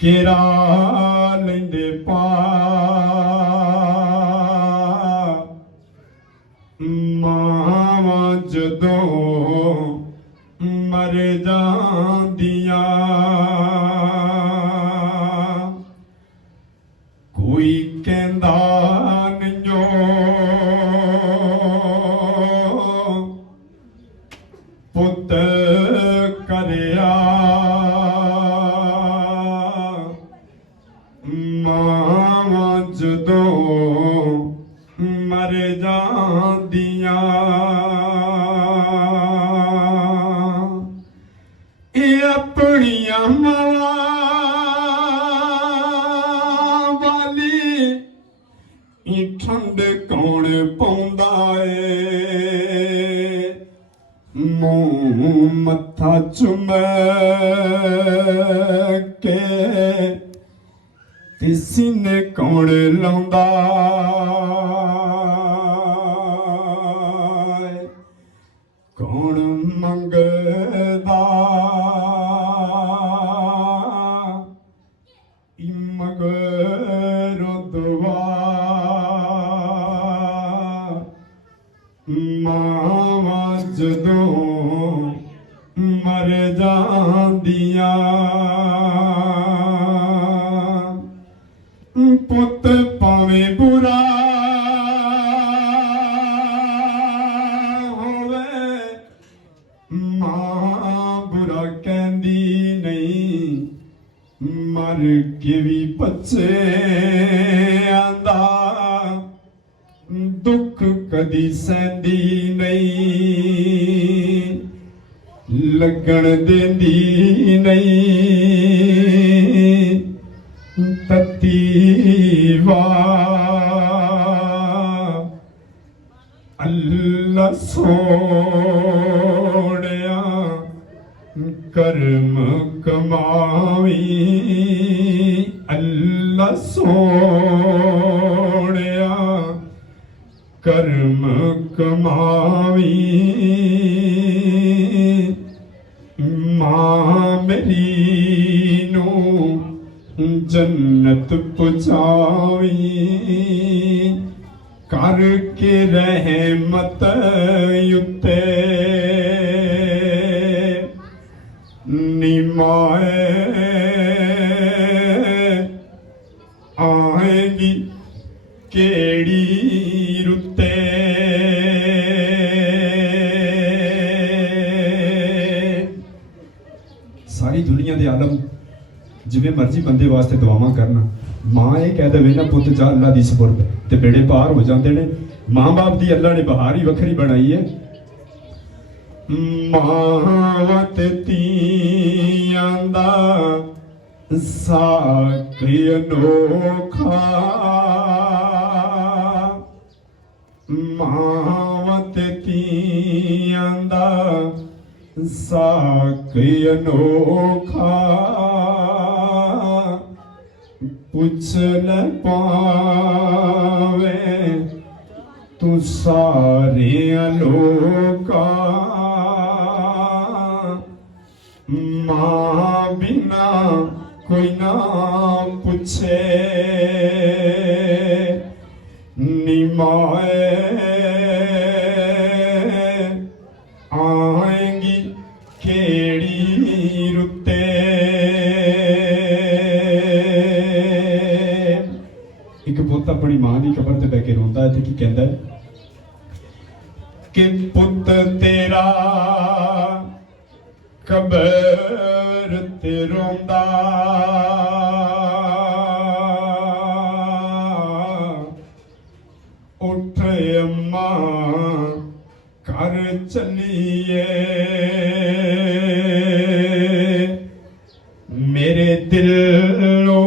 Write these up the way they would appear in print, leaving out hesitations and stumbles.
केरा लैंदे पा मावां जदों मर जांदियां कोई कहंदा नहियो पुत करिया मावां जदों मर जांदियां ਇਹ ਆਪਣੀਆਂ ਮਾਵਾਂ ਵਾਲੀ ਇਹ ਠੰਡ ਕੌਣ ਪਾਉਂਦਾ ਏ ਮੂੰਹ ਮੱਥਾ ਚੁੰਮੇ ਕੇ ਤੇ ਸੀਨੇ ਕੌਣ ਲਾਉਂਦਾ ਕੌਣ ਮੰਗਦਾ ਮਗਰੋਂ ਦੁਆ ਮਾਵਾਂ ਜਦੋਂ ਮਰ ਜਾਂਦੀਆਂ ਪੁੱਤ ਭਾਵੇਂ ਬੁਰਾ ਮਾਂ ਬੁਰਾ ਕਹਿੰਦੀ ਨਹੀਂ ਮਰ ਕੇ ਵੀ ਬੱਚਿਆਂ ਦਾ ਦੁੱਖ ਕਦੀ ਸਹਿੰਦੀ ਨਹੀਂ ਲੱਗਣ ਦਿੰਦੀ ਨਹੀਂ ਤੱਤੀ ਵਾਹ ਅੱਲਾ ਸੋਹਣਿਆ ਕਰਮ ਕਮਾਵੀ ਅੱਲਾ ਸੋਹਣਿਆ ਕਰਮ ਕਮਾਵੀ ਮਾਂ ਮੇਰੀ ਨੂੰ ਜੰਨਤ ਪਹੁੰਚਾਵੀ ਕਰਕੇ ਰਹਿਮਤ ਉੱਤੇ ਨਿਮਾਏ ਆਏਗੀ ਕਿਹੜੀ ਰੁੱਤੇ ਸਾਰੀ ਦੁਨੀਆ ਦੇ ਆਲਮ ਜਿਵੇਂ ਮਰਜ਼ੀ ਬੰਦੇ ਵਾਸਤੇ ਦੁਆਵਾਂ ਕਰਨ ਮਾਂ ਇਹ ਕਹਿ ਦੇਵੇ ਨਾ ਪੁੱਤ ਜਾ ਅੱਲਾ ਦੀ ਸਪੁਰਦ ਤੇ ਬੇੜੇ ਪਾਰ ਹੋ ਜਾਂਦੇ ਨੇ ਮਾਂ ਬਾਪ ਦੀ ਅੱਲਾ ਨੇ ਬਹਾਰ ਹੀ ਵੱਖਰੀ ਬਣਾਈ ਹੈ ਮਾਂ ਤੇ ਧੀਆਂ ਦਾ ਸਾਕ ਅਨੋਖਾ ਮਾਂ ਤੇ ਧੀਆਂ ਦਾ ਸਾਕ ਅਨੋਖਾ ਪੁੱਛ ਲੈ ਪਾਵੇ ਤੂੰ ਸਾਰਿਆਂ ਲੋਕਾਂ ਮਾਂ ਬਿਨਾ ਕੋਈ ਨਾ ਪੁੱਛੇ ਨਿਮਾਏ ਆਏਗੀ ਕਿਹੜੀ ਰੁੱਤੇ ਇੱਕ ਪੁੱਤ ਆਪਣੀ ਮਾਂ ਦੀ ਕਬਰ ਤੇ ਬਹਿ ਕੇ ਰੋਂਦਾ ਹੈ ਤੇ ਕੀ ਕਹਿੰਦਾ ਹੈ ਕਿ ਪੁੱਤ ਤੇਰਾ ਕਬਰ ਤੇ ਰੋਂਦਾ ਉੱਠ ਅੰਮਾ ਘਰ ਚੱਲੀਏ ਮੇਰੇ ਦਿਲੋਂ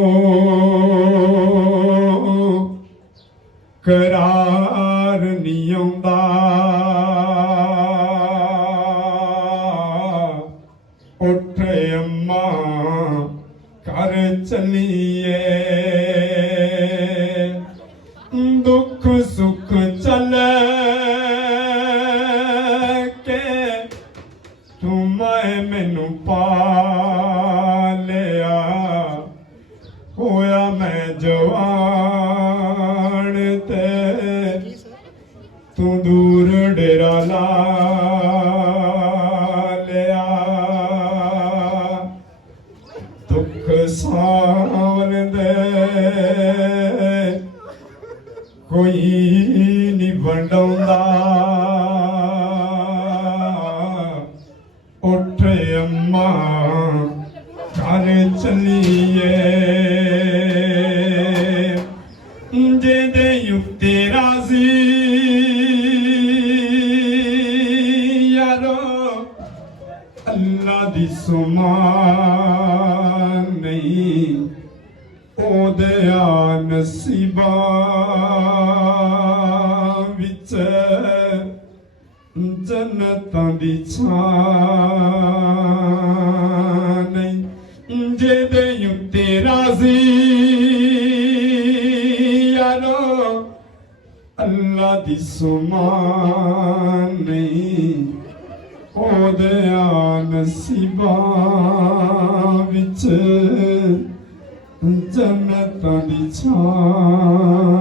ਕਰਾਰ ਨਹੀਂ ਆਉਂਦਾ ਉੱਠ ਅੰਮਾ ਘਰ ਚੱਲੀਏ ਦੁੱਖ ਸੁੱਖ ਚੱਲੇ ਕੇ ਤੂੰ ਮੈਨੂੰ ਪਾਲਿਆ ਸੁਖ ਸਾਵਨ ਦੇ ਕੋਈ ਨਹੀਂ ਵੰਡਾਉਂਦਾ। ਉੱਠ ਅੰਮਾ ਘਰ ਚੱਲੀਏ, ਜਿਹਦੇ ਉੱਤੇ ਰਾਜ਼ੀ ਯਾਰੋ ਅੱਲਾ ਦੀ ਸੁਮਾਨ ਨਹੀਂ, ਉਹਦੇ ਆ ਨਸੀਬਾਂ ਵਿੱਚ ਜੰਨਤਾਂ ਦੀ ਛਾਂ ਨਹੀਂ, ਜਿਹਦੇ ਉੱਤੇ ਰਾਜ਼ੀ ਯਾਰੋ ਅੱਲਾ ਦੀ ਸੁਮਾਨ ਨਹੀਂ, ਉਹਦੇ ਆ ਨਸੀਬਾਂ ਵਿੱਚ ਜੰਨਤਾਂ ਦੀ ਛਾਂ